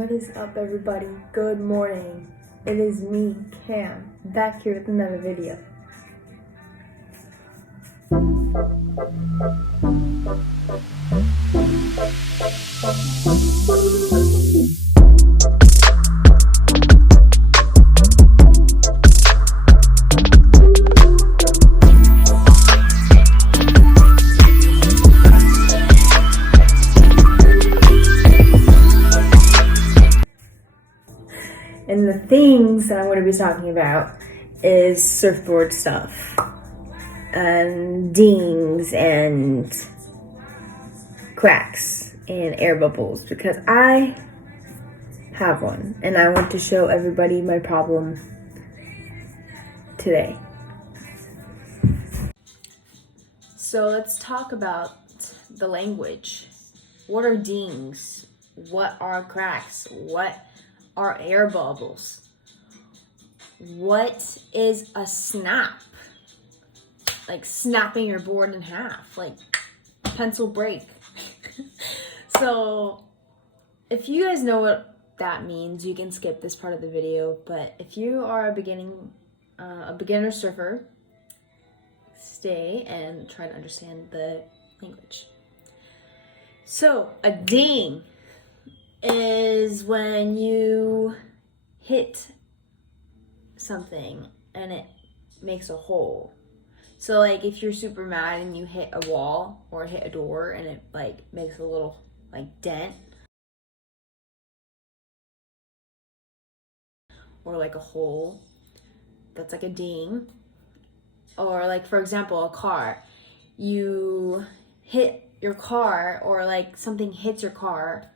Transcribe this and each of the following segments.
What is up, everybody? Good morning. It is me, Cam, back here with another video. And the things that I'm going to be talking about is surfboard stuff and dings and cracks and air bubbles, because I have one and I want to show everybody my problem today. So let's talk about the language. What are dings? What are cracks? What are air bubbles? What is a snap? Like snapping your board in half, like pencil break. So if you guys know what that means, you can skip this part of the video. But if you are a beginner surfer, stay and try to understand the language. So a ding is when you hit something and it makes a hole. So like if you're super mad and you hit a wall or hit a door and it like makes a little like dent or like a hole, that's like a ding. Or like, for example, a car, you hit your car or like something hits your car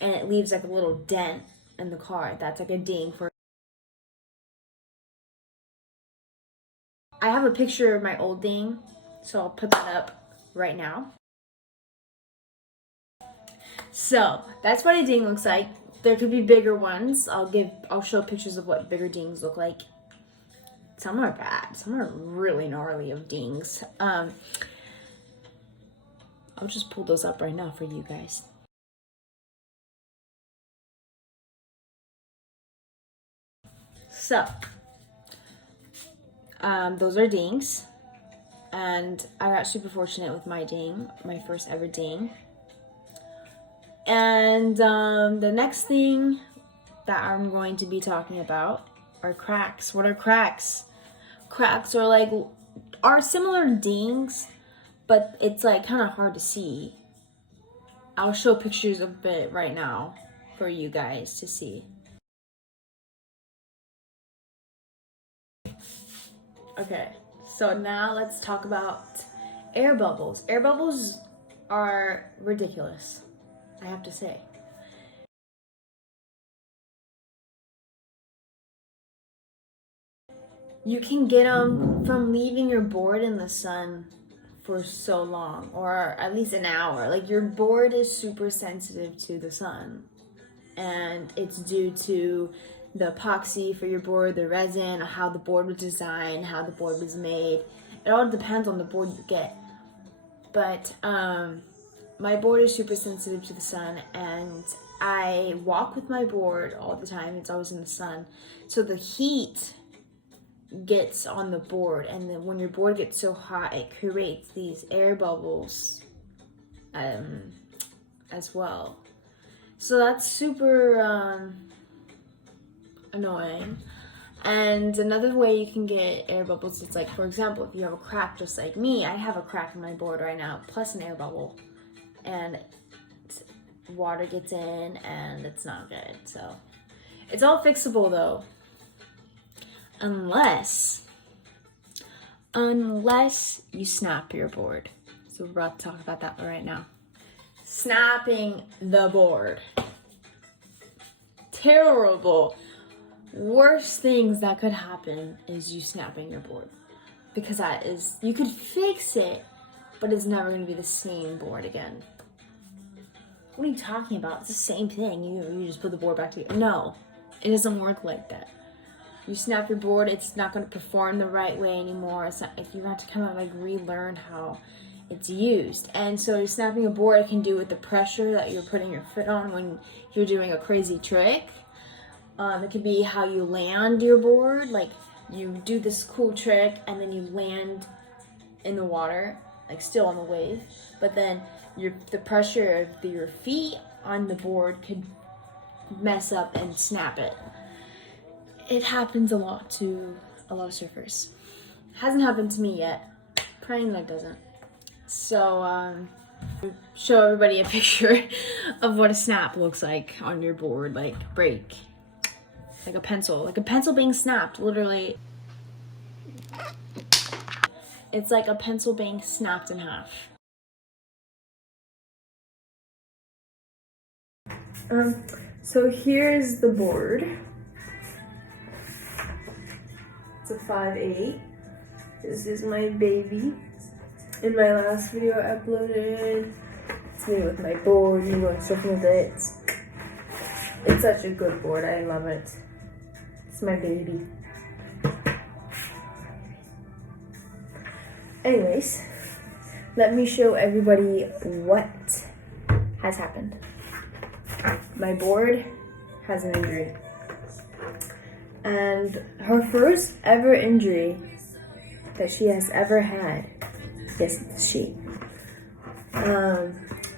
and it leaves like a little dent in the car. That's like a ding. I have a picture of my old ding, so I'll put that up right now. So that's what a ding looks like. There could be bigger ones. I'll show pictures of what bigger dings look like. Some are bad. Some are really gnarly of dings. I'll just pull those up right now for you guys. So, those are dings, and I got super fortunate with my ding, my first ever ding. And the next thing that I'm going to be talking about are cracks. What are cracks? Cracks are similar to dings, but it's like kind of hard to see. I'll show pictures of it right now for you guys to see. Okay, so now let's talk about air bubbles. Air bubbles are ridiculous, I have to say. You can get them from leaving your board in the sun for so long, or at least an hour. Like, your board is super sensitive to the sun, and it's due to the epoxy for your board, the resin, how the board was designed, how the board was made. It all depends on the board you get. But my board is super sensitive to the sun, and I walk with my board all the time. It's always in the sun. So the heat gets on the board, and then when your board gets so hot, it creates these air bubbles as well. So that's super annoying. And another way you can get air bubbles is, like, for example, if you have a crack just like me. I have a crack in my board right now plus an air bubble, and water gets in and it's not good. So it's all fixable though, unless you snap your board. So we're about to talk about that right now. Snapping the board, terrible. Worst things that could happen is you snapping your board, because you could fix it, but it's never going to be the same board again. What are you talking about? It's the same thing. You just put the board back together. No, it doesn't work like that. You snap your board, it's not going to perform the right way anymore. It's not. You have to kind of like relearn how it's used. And so snapping a board can do with the pressure that you're putting your foot on when you're doing a crazy trick. It could be how you land your board, like you do this cool trick and then you land in the water, like still on the wave, but then the pressure of your feet on the board could mess up and snap it. It happens a lot to a lot of surfers. Hasn't happened to me yet. Praying that it doesn't. So show everybody a picture of what a snap looks like on your board, like break. Like a pencil being snapped, literally. It's like a pencil being snapped in half. So here's the board. It's a 5/8. This is my baby. In my last video I uploaded, it's me with my board, me going surfing with it. It's such a good board, I love it. It's my baby. Anyways, let me show everybody what has happened. My board has an injury. And her first ever injury that she has ever had, yes, it's she.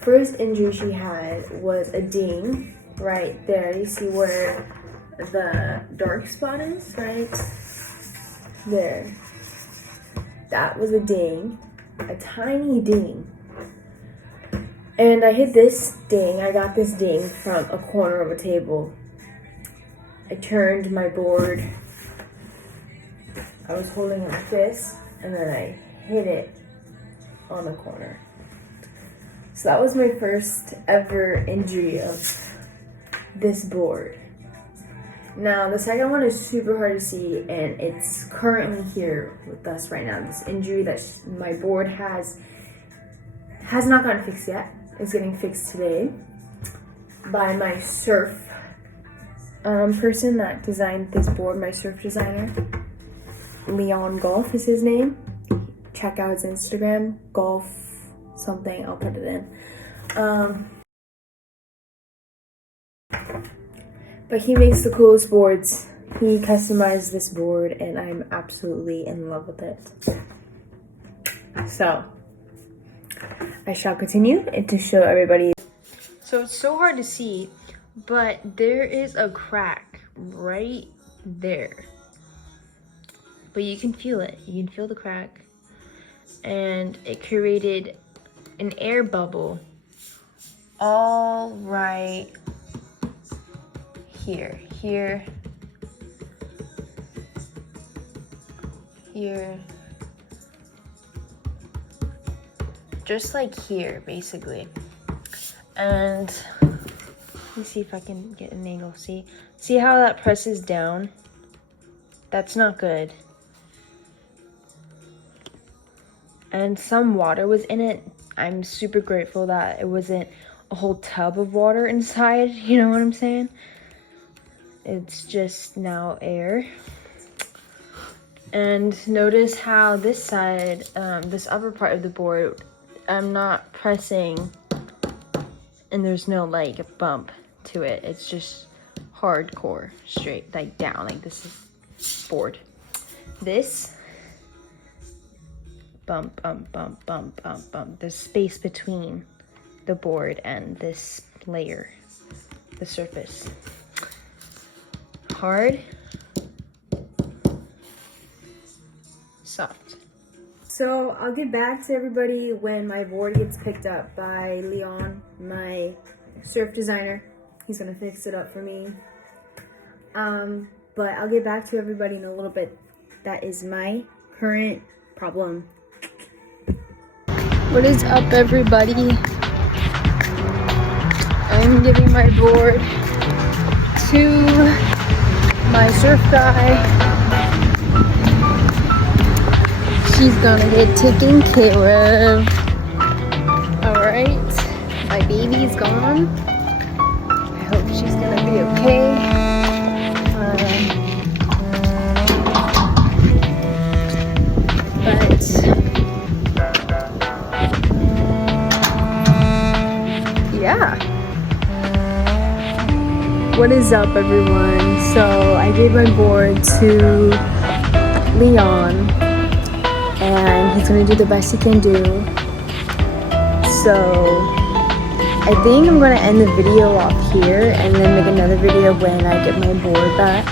First injury she had was a ding right there. You see where the dark spot is, right there. That was a ding, a tiny ding. And I hit this ding, I got this ding from a corner of a table. I turned my board, I was holding it like this, and then I hit it on the corner. So that was my first ever injury of this board. Now, the second one is super hard to see, and it's currently here with us right now. This injury that my board has not gotten fixed yet. It's getting fixed today by my surf person that designed this board, my surf designer. Leon Golf is his name. Check out his Instagram, golf something, I'll put it in. But he makes the coolest boards. He customized this board and I'm absolutely in love with it. So, I shall continue and to show everybody. So it's so hard to see, but there is a crack right there. But you can feel it. You can feel the crack. And it created an air bubble all right here, here, here, just like here, basically. And let me see if I can get an angle. See how that presses down? That's not good. And some water was in it. I'm super grateful that it wasn't a whole tub of water inside, you know what I'm saying? It's just now air. And notice how this side, this upper part of the board, I'm not pressing and there's no like bump to it. It's just hardcore, straight, like down, like this is board. This, bump, bump, bump, bump, bump, bump. There's space between the board and this layer, the surface. Hard, soft. So I'll get back to everybody when my board gets picked up by Leon, my surf designer. He's gonna fix it up for me. But I'll get back to everybody in a little bit. That is my current problem. What is up, everybody? I'm giving my board to my surf guy. She's gonna get taken care of. Alright, my baby's gone. I hope she's gonna be okay. But What is up, everyone? So I gave my board to Leon, and he's gonna do the best he can do. So I think I'm gonna end the video off here and then make another video when I get my board back.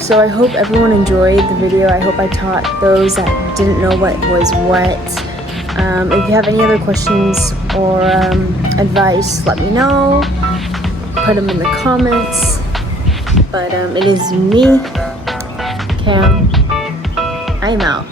So I hope everyone enjoyed the video. I hope I taught those that didn't know what was what. If you have any other questions or advice, let me know. Put them in the comments. But it is me, Cam. I'm out.